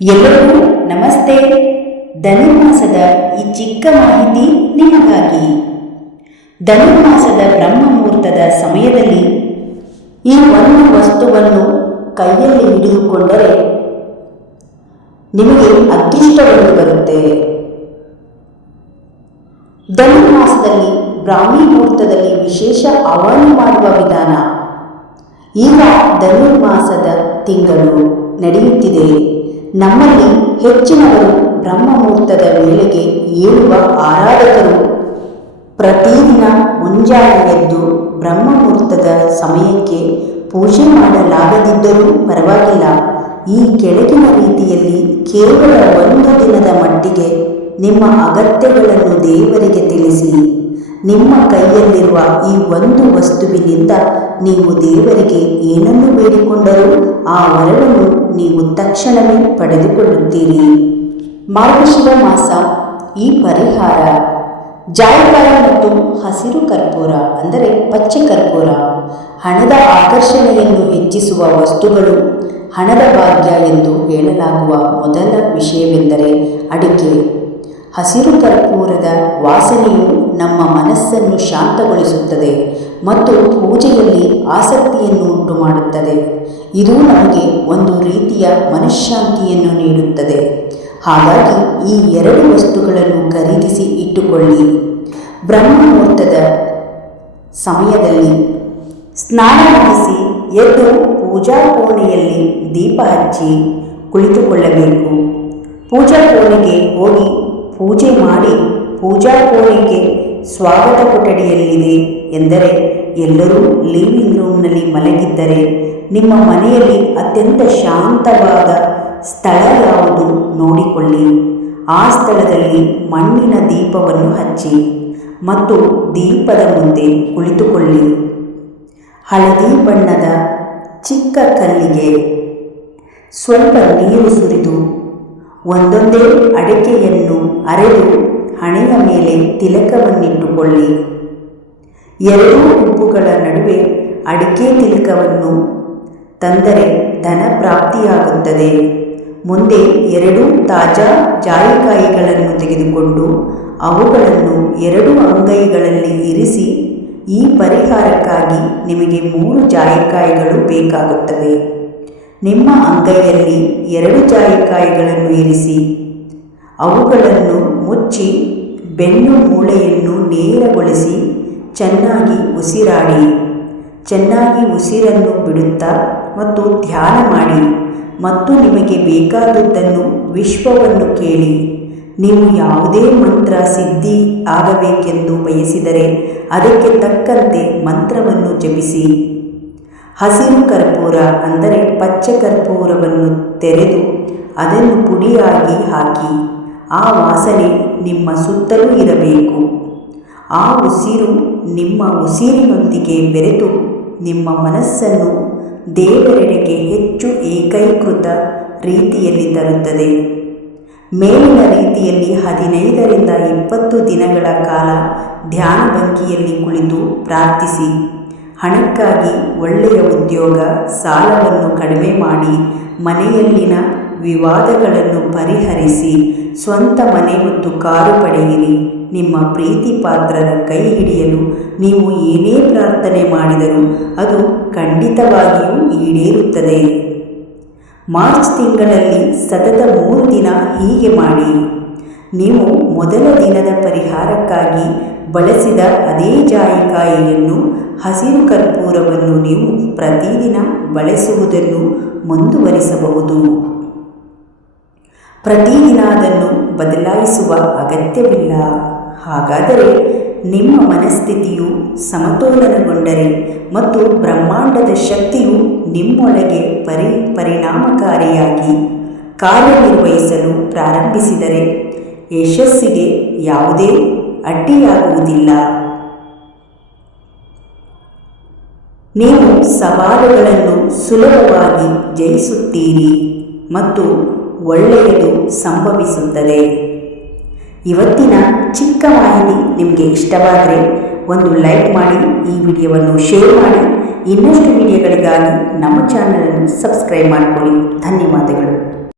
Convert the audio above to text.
ಎಲ್ಲರಿಗೂ ನಮಸ್ತೆ. ಧನುರ್ಮಾಸದ ಈ ಚಿಕ್ಕ ಮಾಹಿತಿ ನಿಮಗಾಗಿ. ಧನುರ್ಮಾಸದ ಬ್ರಹ್ಮ ಮುಹೂರ್ತದ ಸಮಯದಲ್ಲಿ ಈ ಒಂದು ವಸ್ತುವನ್ನು ಕೈಯಲ್ಲಿ ಹಿಡಿದುಕೊಂಡರೆ ನಿಮಗೆ ಅದೃಷ್ಟವನ್ನು ಬರುತ್ತೆ ಧನುರ್ಮಾಸದಲ್ಲಿ ಬ್ರಾಹ್ಮಿ ಮುಹೂರ್ತದಲ್ಲಿ ವಿಶೇಷ ಆವಾಹನ ಮಾಡುವ ವಿಧಾನ ಈಗ ಧನುರ್ಮಾಸದ ತಿಂಗಳು ನಡೆಯುತ್ತಿದೆ. ನಮ್ಮಲ್ಲಿ ಹೆಚ್ಚಿನವರು ಬ್ರಹ್ಮ ಮುಹೂರ್ತದ ವೇಳೆಗೆ ಏಳುವ ಆರಾಧಕರು. ಪ್ರತಿದಿನ ಮುಂಜಾನೆ ಎದ್ದು ಬ್ರಹ್ಮ ಮುಹೂರ್ತದ ಸಮಯಕ್ಕೆ ಪೂಜೆ ಮಾಡಲಾಗದಿದ್ದರೂ ಪರವಾಗಿಲ್ಲ. ಈ ಕೆಳಗಿನ ರೀತಿಯಲ್ಲಿ ಕೇವಲ ಒಂದು ದಿನದ ಮಟ್ಟಿಗೆ ನಿಮ್ಮ ಅಗತ್ಯಗಳನ್ನು ದೇವರಿಗೆ ತಿಳಿಸಿ. ನಿಮ್ಮ ಕೈಯಲ್ಲಿರುವ ಈ ಒಂದು ವಸ್ತುವಿನಿಂದ ನೀವು ದೇವರಿಗೆ ಏನನ್ನು ಬೇಡಿಕೊಂಡರೂ ಆ ವರವನ್ನು ನೀವು ತಕ್ಷಣವೇ ಪಡೆದುಕೊಳ್ಳುತ್ತೀರಿ. ಮಾರ್ಗಶಿರ ಮಾಸ, ಈ ಪರಿಹಾರ. ಜಾಯಿಕಾಯಿ ಮತ್ತು ಹಸಿರು ಕರ್ಪೂರ, ಅಂದರೆ ಪಚ್ಚೆ ಕರ್ಪೂರ. ಹಣದ ಆಕರ್ಷಣೆಯನ್ನು ಹೆಚ್ಚಿಸುವ ವಸ್ತುಗಳು. ಹಣದ ಭಾಗ್ಯ ಎಂದು ಹೇಳಲಾಗುವ ಮೊದಲ ವಿಷಯವೆಂದರೆ ಅಡಿಕೆ. ಹಸಿರು ಕರ್ಪೂರದ ವಾಸನೆಯು ನಮ್ಮ ಮನಸ್ಸನ್ನು ಶಾಂತಗೊಳಿಸುತ್ತದೆ. ಮತ್ತು ಪೂಜೆಯಲ್ಲಿ ಆಸಕ್ತಿಯನ್ನು ಉಂಟು ಮಾಡುತ್ತದೆ ಇದು ನಮಗೆ ಒಂದು ರೀತಿಯ ಮನಃಶಾಂತಿಯನ್ನು ನೀಡುತ್ತದೆ. ಹಾಗಾಗಿ ಈ ಎರಡು ವಸ್ತುಗಳನ್ನು ಖರೀದಿಸಿ ಇಟ್ಟುಕೊಳ್ಳಿ. ಬ್ರಹ್ಮ ಮುಹೂರ್ತದ ಸಮಯದಲ್ಲಿ ಸ್ನಾನ ಮುಗಿಸಿ ಎದ್ದು ಪೂಜಾ ಕೋಣೆಯಲ್ಲಿ ದೀಪ ಹಚ್ಚಿ ಕುಳಿತುಕೊಳ್ಳಬೇಕು. ಪೂಜಾ ಕೋಣೆಗೆ ಹೋಗಿ ಪೂಜೆ ಮಾಡಿ ಪೂಜಾ ಕೋಣೆಗೆ ಸ್ವಾಗತ ಕೊಠಡಿಯಲ್ಲಿದೆ ಎಂದರೆ ಎಲ್ಲರೂ ಲಿವಿಂಗ್ ರೂಮ್ನಲ್ಲಿ ಮಲಗಿದ್ದರೆ ನಿಮ್ಮ ಮನೆಯಲ್ಲಿ ಅತ್ಯಂತ ಶಾಂತವಾದ ಸ್ಥಳ ಯಾವುದು ನೋಡಿಕೊಳ್ಳಿ. ಆ ಸ್ಥಳದಲ್ಲಿ ಮಣ್ಣಿನ ದೀಪವನ್ನು ಹಚ್ಚಿ ಮತ್ತು ದೀಪದ ಮುಂದೆ ಕುಳಿತುಕೊಳ್ಳಿ. ಹಳದಿ ಬಣ್ಣದ ಚಿಕ್ಕ ಕಲ್ಲಿಗೆ ಸ್ವಲ್ಪ ನೀರು ಸುರಿದು ಒಂದೊಂದೇ ಅಡಿಕೆಯನ್ನು ಅರೆದು ಹಣೆಯ ಮೇಲೆ ತಿಲಕವನ್ನಿಟ್ಟುಕೊಳ್ಳಿ. ಎರಡೂ ಉಬ್ಬುಗಳ ನಡುವೆ ಅಡಿಕೆ ತಿಲಕವನ್ನು ತಂದರೆ ಧನ ಪ್ರಾಪ್ತಿಯಾಗುತ್ತದೆ. ಮುಂದೆ ಎರಡು ತಾಜಾ ಜಾಯಿಕಾಯಿಗಳನ್ನು ತೆಗೆದುಕೊಂಡು ಅವುಗಳನ್ನು ಎರಡು ಅಂಗೈಗಳಲ್ಲಿ ಇರಿಸಿ ಈ ಪರಿಹಾರಕ್ಕಾಗಿ ನಿಮಗೆ ಮೂರು ಜಾಯಿಕಾಯಿಗಳು ಬೇಕಾಗುತ್ತವೆ. ನಿಮ್ಮ ಅಂಗೈಯಲ್ಲಿ ಎರಡು ಜಾಯಿಕಾಯಿಗಳನ್ನು ಇರಿಸಿ, ಅವುಗಳನ್ನು ಮುಚ್ಚಿ ಬೆನ್ನು ಮೂಳೆಯನ್ನು ನೇರಗೊಳಿಸಿ ಚೆನ್ನಾಗಿ ಉಸಿರಾಡಿ. ಚೆನ್ನಾಗಿ ಉಸಿರನ್ನು ಬಿಡುತ್ತಾ ಮತ್ತು ಧ್ಯಾನ ಮಾಡಿ. ಮತ್ತು ನಿಮಗೆ ಬೇಕಾದದ್ದನ್ನು ವಿಶ್ವವನ್ನು ಕೇಳಿ. ನೀವು ಯಾವುದೇ ಮಂತ್ರ ಸಿದ್ಧಿ ಆಗಬೇಕೆಂದು ಬಯಸಿದರೆ ಅದಕ್ಕೆ ತಕ್ಕಂತೆ ಮಂತ್ರವನ್ನು ಜಪಿಸಿ. ಹಸಿರು ಕರ್ಪೂರ ಅಂದರೆ ಪಚ್ಚೆ ಕರ್ಪೂರವನ್ನು ತೆರೆದು ಅದನ್ನು ಪುಡಿಯಾಗಿ ಹಾಕಿ. ಆ ವಾಸನೆ ನಿಮ್ಮ ಸುತ್ತಲೂ ಇರಬೇಕು. ಆ ಉಸಿರು ನಿಮ್ಮ ಉಸಿರಿನೊಂದಿಗೆ ಬೆರೆತು ನಿಮ್ಮ ಮನಸ್ಸನ್ನು ದೇವರೆಡೆಗೆ ಹೆಚ್ಚು ಏಕೈಕೃತ ರೀತಿಯಲ್ಲಿ ತರುತ್ತದೆ. ಮೇಲಿನ ರೀತಿಯಲ್ಲಿ ಹದಿನೈದರಿಂದ ಇಪ್ಪತ್ತು ದಿನಗಳ ಕಾಲ ಧ್ಯಾನ ಭಂಗಿಯಲ್ಲಿ ಕುಳಿತು ಪ್ರಾರ್ಥಿಸಿ. ಹಣಕ್ಕಾಗಿ ಒಳ್ಳೆಯ ಉದ್ಯೋಗ, ಸಾಲವನ್ನು ಕಡಿಮೆ ಮಾಡಿ ಮನೆಯಲ್ಲಿನ ವಿವಾದಗಳನ್ನು ಪರಿಹರಿಸಿ ಸ್ವಂತ ಮನೆ ಮತ್ತು ಕಾರು ಪಡೆಯಿರಿ. ನಿಮ್ಮ ಪ್ರೀತಿ ಪಾತ್ರರ ಕೈ ಹಿಡಿಯಲು ನೀವು ಏನೇ ಪ್ರಾರ್ಥನೆ ಮಾಡಿದರೂ ಅದು ಖಂಡಿತವಾಗಿಯೂ ಈಡೇರುತ್ತದೆ. ಮಾರ್ಚ್ ತಿಂಗಳಲ್ಲಿ ಸತತ ಮೂರು ದಿನ ಹೀಗೆ ಮಾಡಿ. ನೀವು ಮೊದಲ ದಿನದ ಪರಿಹಾರಕ್ಕಾಗಿ ಬಳಸಿದ ಅದೇ ಜಾಯಿಕಾಯಿಯನ್ನು ಹಸಿರು ಕರ್ಪೂರವನ್ನು ನೀವು ಪ್ರತಿದಿನ ಬಳಸುವುದನ್ನು ಮುಂದುವರಿಸಬಹುದು. ಪ್ರತಿದಿನ ಅದನ್ನು ಬದಲಾಯಿಸುವ ಅಗತ್ಯವಿಲ್ಲ. ಹಾಗಾದರೆ ನಿಮ್ಮ ಮನಸ್ಥಿತಿಯು ಸಮತೋಲನಗೊಂಡರೆ ಮತ್ತು ಬ್ರಹ್ಮಾಂಡದ ಶಕ್ತಿಯು ನಿಮ್ಮೊಳಗೆ ಪರಿ, ಪರಿಣಾಮಕಾರಿಯಾಗಿ ಕಾರ್ಯನಿರ್ವಹಿಸಲು ಪ್ರಾರಂಭಿಸಿದರೆ ಯಶಸ್ಸಿಗೆ ಯಾವುದೇ ಅಡ್ಡಿಯಾಗುವುದಿಲ್ಲ. ನೀವು ಸವಾಲುಗಳನ್ನು ಸುಲಭವಾಗಿ ಜಯಿಸುತ್ತೀರಿ ಮತ್ತು ಒಳ್ಳೆಯದು ಸಂಭವಿಸುತ್ತದೆ. ಇವತ್ತಿನ ಚಿಕ್ಕ ಮಾಹಿತಿ ನಿಮಗೆ ಇಷ್ಟವಾದರೆ ಒಂದು ಲೈಕ್ ಮಾಡಿ, ಈ ವಿಡಿಯೋವನ್ನು ಶೇರ್ ಮಾಡಿ, ಇನ್ನಷ್ಟು ವಿಡಿಯೋಗಳಿಗಾಗಿ ನಮ್ಮ ಚಾನಲನ್ನು ಸಬ್ಸ್ಕ್ರೈಬ್ ಮಾಡಿಕೊಳ್ಳಿ. ಧನ್ಯವಾದಗಳು.